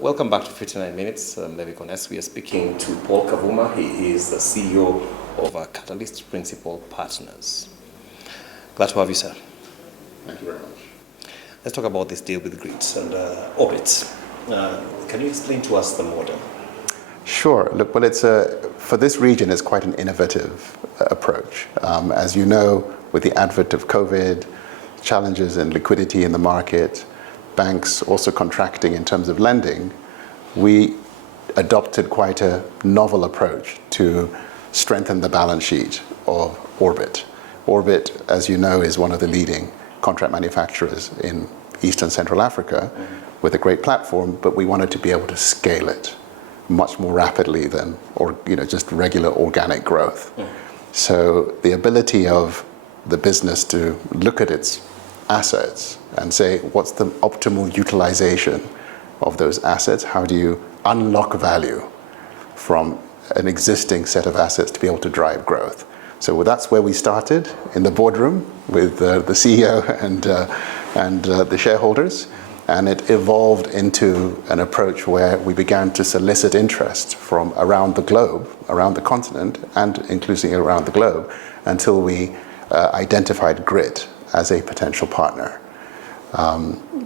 Welcome back to 59 Minutes. Levi We are speaking to Paul KAVUMA. He is the CEO of Catalyst Principal Partners. Glad to have you, sir. Thank you very much. Let's talk about this deal with Grit and Orbit. Can you explain to us the model? Sure. Look, well, for this region, it's quite an innovative approach. As you know, with the advent of COVID, challenges in liquidity in the market, banks also contracting in terms of lending, we adopted quite a novel approach to strengthen the balance sheet of Orbit. Orbit, as you know, is one of the leading contract manufacturers in East and Central Africa with a great platform, but we wanted to be able to scale it much more rapidly than just regular organic growth. So the ability of the business to look at its assets and say, what's the optimal utilization of those assets? How do you unlock value from an existing set of assets to be able to drive growth? So that's where we started, in the boardroom with the CEO and the shareholders. And it evolved into an approach where we began to solicit interest from around the globe, around the continent, and including around the globe, until we identified Grit as a potential partner.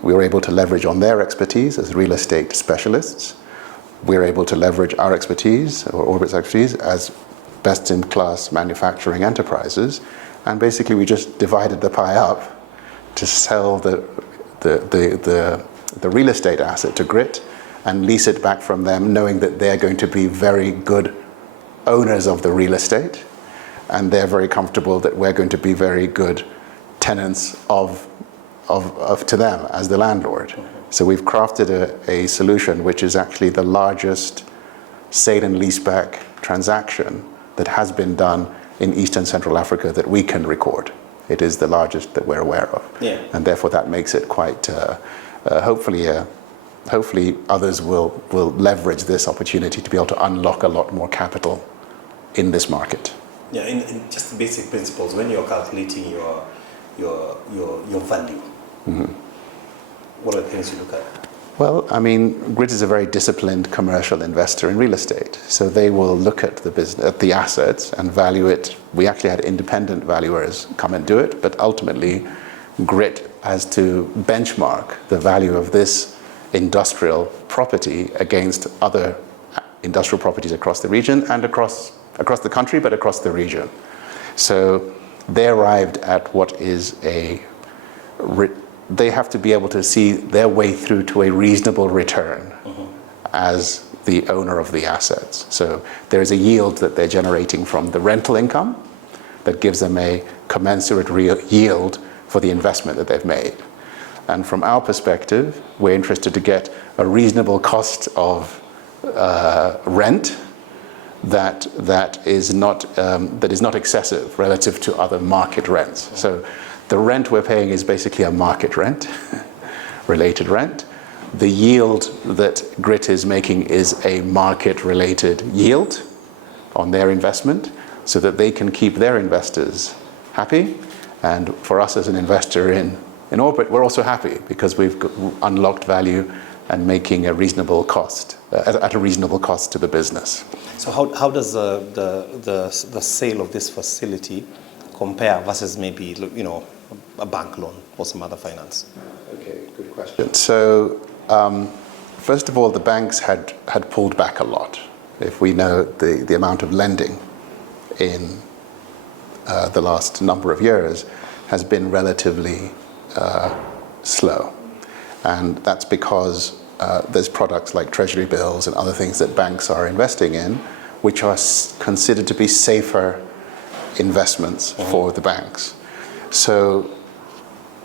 We were able to leverage on their expertise as real estate specialists. We were able to leverage our expertise, or Orbit's expertise, as best-in-class manufacturing enterprises. And basically, we just divided the pie up to sell the real estate asset to Grit and lease it back from them, knowing that they're going to be very good owners of the real estate, and they're very comfortable that we're going to be very good tenants to them as the landlord. So we've crafted a solution which is actually the largest sale and leaseback transaction that has been done in East and Central Africa that we can record. It is the largest that we're aware of. Yeah. And therefore that makes it quite, hopefully others will leverage this opportunity to be able to unlock a lot more capital in this market. Yeah, in just the basic principles, when you're calculating your value, what are the things you look at? Well, I mean, Grit is a very disciplined commercial investor in real estate. So they will look at the business, at the assets, and value it. We actually had independent valuers come and do it, but ultimately Grit has to benchmark the value of this industrial property against other industrial properties across the region and across the country, but across the region. So they arrived at what is they have to be able to see their way through to a reasonable return as the owner of the assets. So there is a yield that they're generating from the rental income that gives them a commensurate real yield for the investment that they've made. And from our perspective, we're interested to get a reasonable cost of rent that is not excessive relative to other market rents. So the rent we're paying is basically a market rent, related rent. The yield that Grit is making is a market-related yield on their investment, so that they can keep their investors happy. And for us as an investor in Orbit, we're also happy because we've unlocked value and making a reasonable cost, at a reasonable cost to the business. So how does the sale of this facility compare versus maybe a bank loan or some other finance? Okay, good question. So first of all, the banks had pulled back a lot. If we know the amount of lending in the last number of years has been relatively slow. And that's because there's products like treasury bills and other things that banks are investing in, which are considered to be safer investments for the banks. So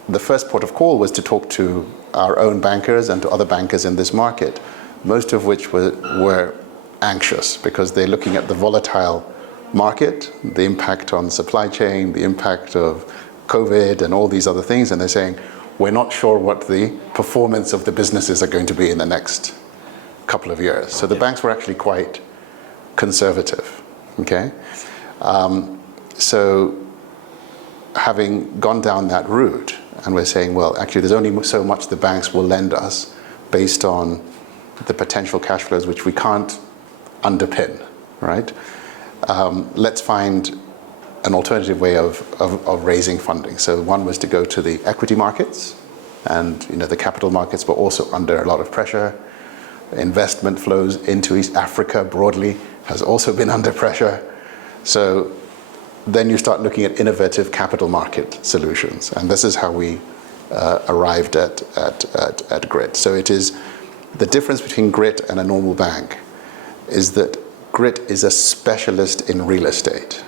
the first port of call was to talk to our own bankers and to other bankers in this market, most of which were anxious because they're looking at the volatile market, the impact on supply chain, the impact of COVID and all these other things, and they're saying, we're not sure what the performance of the businesses are going to be in the next couple of years. So the banks were actually quite conservative, okay? So having gone down that route, and we're saying, well, actually there's only so much the banks will lend us based on the potential cash flows which we can't underpin, right? Let's find an alternative way of raising funding. So one was to go to the equity markets, and the capital markets were also under a lot of pressure. Investment flows into East Africa broadly has also been under pressure. So then you start looking at innovative capital market solutions, and this is how we arrived at GRIT. So it is the difference between GRIT and a normal bank is that GRIT is a specialist in real estate,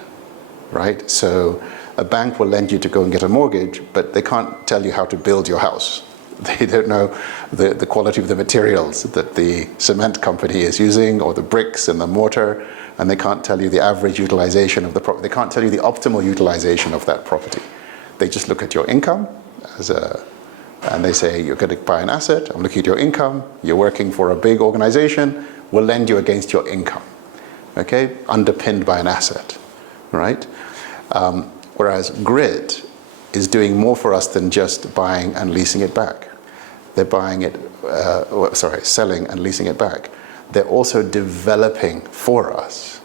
right? So a bank will lend you to go and get a mortgage, but they can't tell you how to build your house. They don't know the quality of the materials that the cement company is using, or the bricks and the mortar, and they can't tell you the average utilization of the property. They can't tell you the optimal utilization of that property. They just look at your income and they say, you're going to buy an asset, I'm looking at your income, you're working for a big organization, we'll lend you against your income, okay? Underpinned by an asset, right? Whereas GRIT is doing more for us than just buying and leasing it back. They're selling and leasing it back. They're also developing for us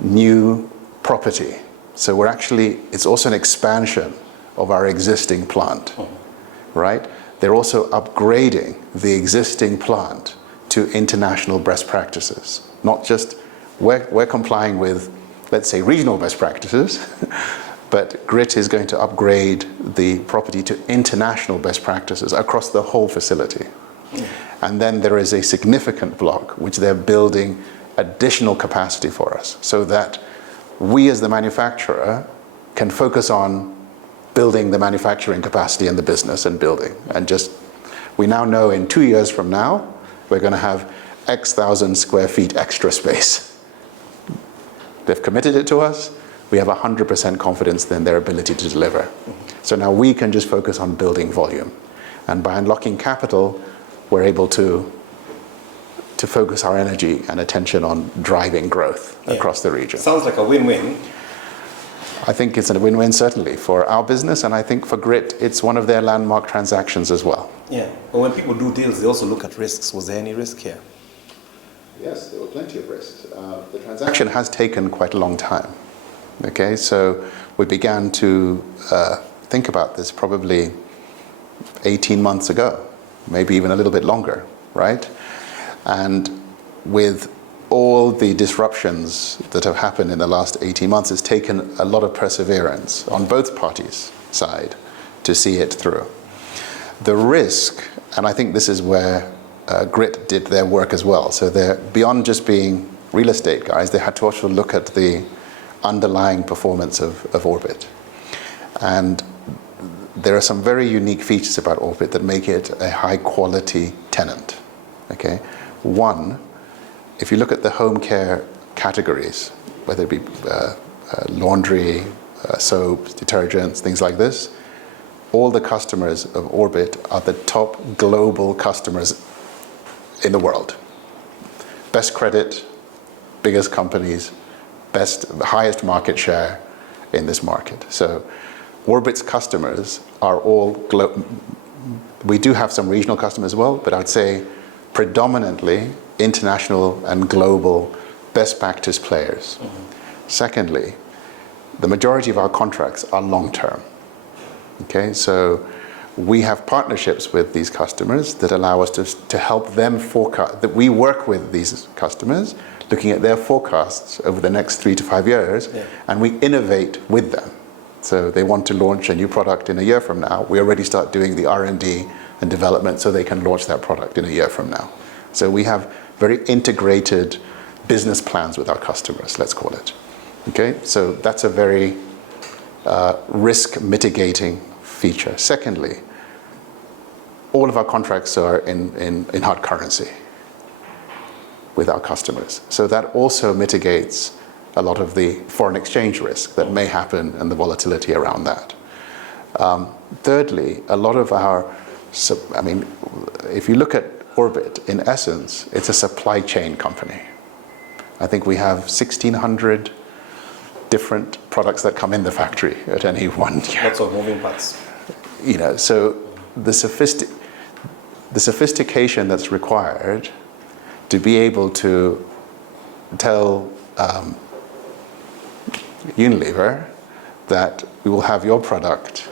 new property. So it's also an expansion of our existing plant, right? They're also upgrading the existing plant to international best practices. Not just, we're complying with, let's say, regional best practices, but GRIT is going to upgrade the property to international best practices across the whole facility. And then there is a significant block which they're building additional capacity for us, so that we as the manufacturer can focus on building the manufacturing capacity and the business and building. And we now know in 2 years from now, we're going to have X thousand square feet extra space. They've committed it to us. We have 100% confidence in their ability to deliver. So now we can just focus on building volume. And by unlocking capital, we're able to focus our energy and attention on driving growth across the region. Sounds like a win-win. I think it's a win-win, certainly, for our business, and I think for GRIT, it's one of their landmark transactions as well. Yeah, but when people do deals, they also look at risks. Was there any risk here? Yes, there were plenty of risks. The transaction has taken quite a long time. Okay, so we began to think about this probably 18 months ago, maybe even a little bit longer, right? And with all the disruptions that have happened in the last 18 months, it's taken a lot of perseverance on both parties' side to see it through. The risk, and I think this is where GRIT did their work as well. So they're beyond just being real estate guys, they had to also look at the underlying performance of Orbit. And there are some very unique features about Orbit that make it a high quality tenant, okay? One, if you look at the home care categories, whether it be laundry, soaps, detergents, things like this, all the customers of Orbit are the top global customers in the world. Best credit, biggest companies, highest market share in this market. So Orbit's customers are all we do have some regional customers as well, but I'd say predominantly international and global best practice players. Secondly, the majority of our contracts are long-term. Okay, so we have partnerships with these customers that allow us to help them forecast, that we work with these customers, looking at their forecasts over the next 3 to 5 years, and we innovate with them. So they want to launch a new product in a year from now, we already start doing the R&D and development so they can launch that product in a year from now. So we have very integrated business plans with our customers, let's call it. Okay, so that's a very risk mitigating feature. Secondly, all of our contracts are in hard currency with our customers. So that also mitigates a lot of the foreign exchange risk that may happen and the volatility around that. Thirdly, a lot of if you look at Orbit, in essence, it's a supply chain company. I think we have 1,600 different products that come in the factory at any one year. Lots of moving parts. So the sophistication that's required to be able to tell Unilever that we will have your product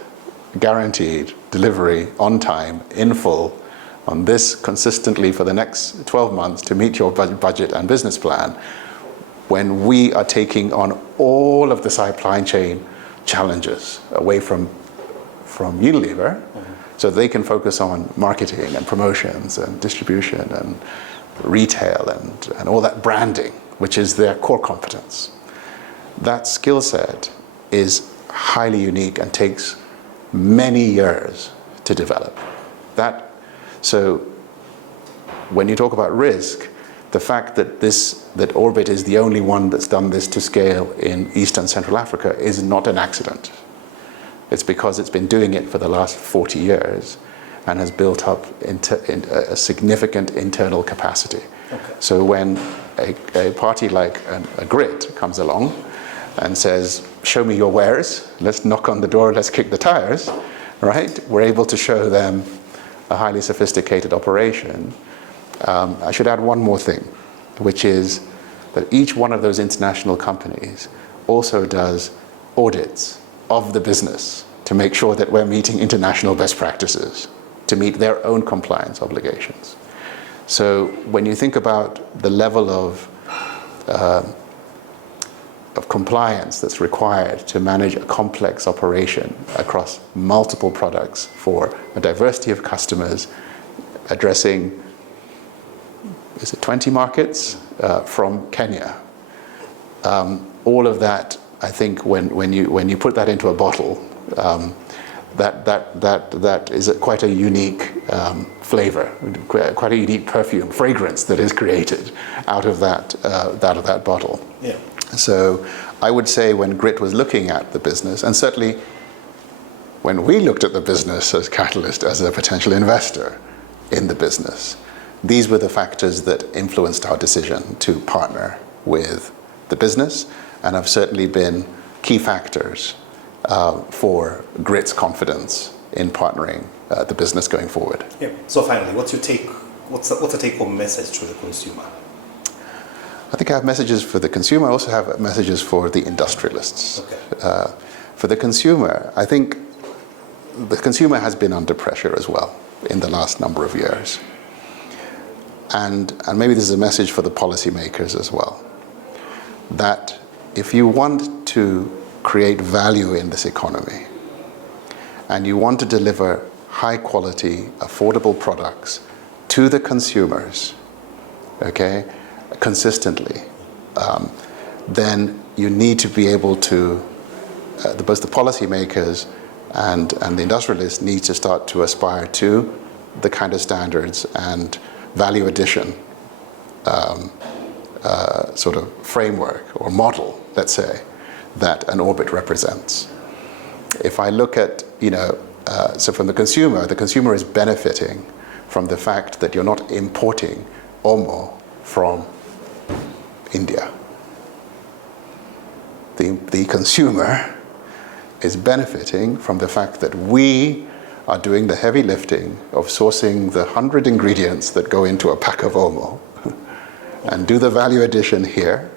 guaranteed delivery on time, in full, on this consistently for the next 12 months to meet your budget and business plan, when we are taking on all of the supply chain challenges away from Unilever, so they can focus on marketing and promotions and distribution and retail and all that branding, which is their core competence. That skill set is highly unique and takes many years to develop. So when you talk about risk, the fact that Orbit is the only one that's done this to scale in East and Central Africa is not an accident. It's because it's been doing it for the last 40 years and has built up a significant internal capacity. Okay. So when a party like a Grit comes along and says, show me your wares, let's knock on the door, let's kick the tires, right? We're able to show them a highly sophisticated operation. I should add one more thing, which is that each one of those international companies also does audits of the business to make sure that we're meeting international best practices, to meet their own compliance obligations. So when you think about the level of compliance that's required to manage a complex operation across multiple products for a diversity of customers, addressing, is it 20 markets from Kenya? All of that, I think, when you put that into a bottle, that is quite a unique flavor, quite a unique perfume, fragrance that is created out of that bottle. Yeah. So I would say when Grit was looking at the business, and certainly when we looked at the business as Catalyst, as a potential investor in the business, these were the factors that influenced our decision to partner with the business, and have certainly been key factors for Grit's confidence in partnering the business going forward. Yeah. So finally, what's the take-home message to the consumer? I think I have messages for the consumer. I also have messages for the industrialists. Okay. For the consumer, I think the consumer has been under pressure as well in the last number of years. And maybe this is a message for the policymakers as well, that if you want to create value in this economy and you want to deliver high quality, affordable products to the consumers, okay, consistently, then you need to be able to, both the policymakers and the industrialists need to start to aspire to the kind of standards and value addition sort of framework or model, let's say, that an Orbit represents. If I look at, so from the consumer is benefiting from the fact that you're not importing Omo from India. The consumer is benefiting from the fact that we are doing the heavy lifting of sourcing the 100 ingredients that go into a pack of Omo and do the value addition here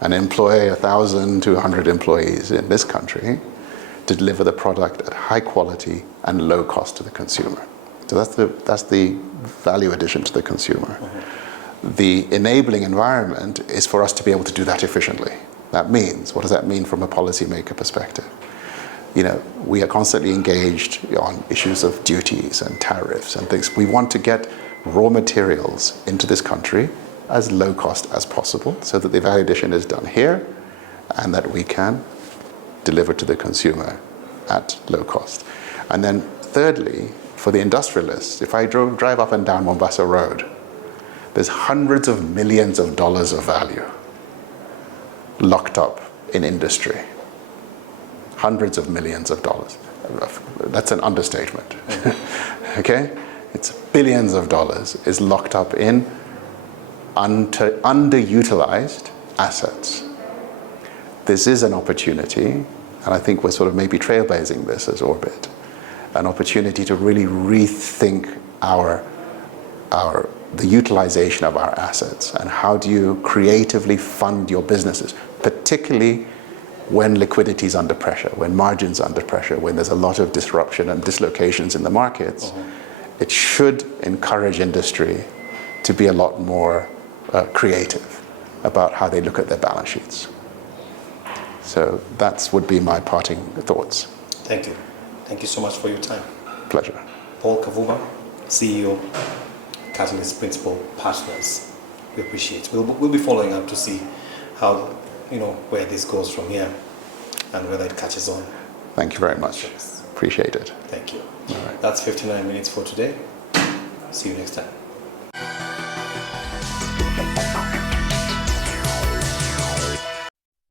and employ 1,000 to 100 employees in this country to deliver the product at high quality and low cost to the consumer. So that's the value addition to the consumer. Mm-hmm. The enabling environment is for us to be able to do that efficiently. That means, what does that mean from a policymaker perspective? We are constantly engaged on issues of duties and tariffs and things. We want to get raw materials into this country as low cost as possible so that the value addition is done here and that we can deliver to the consumer at low cost. And then thirdly, for the industrialists, if I drive up and down Mombasa Road, there's hundreds of millions of dollars of value locked up in industry. Hundreds of millions of dollars. That's an understatement. Okay? It's billions of dollars is locked up in underutilized assets. This is an opportunity, and I think we're sort of maybe trailblazing this as Orbit, an opportunity to really rethink our the utilization of our assets and how do you creatively fund your businesses, particularly when liquidity is under pressure, when margins are under pressure, when there's a lot of disruption and dislocations in the markets. It should encourage industry to be a lot more creative about how they look at their balance sheets. So that would be my parting thoughts. Thank you. Thank you so much for your time. Pleasure. Paul KAVUMA, CEO, Catalyst Principal Partners. We appreciate it. We'll be following up to see how, where this goes from here and whether it catches on. Thank you very much. Appreciate it. Thank you. All right. That's 59 minutes for today. See you next time.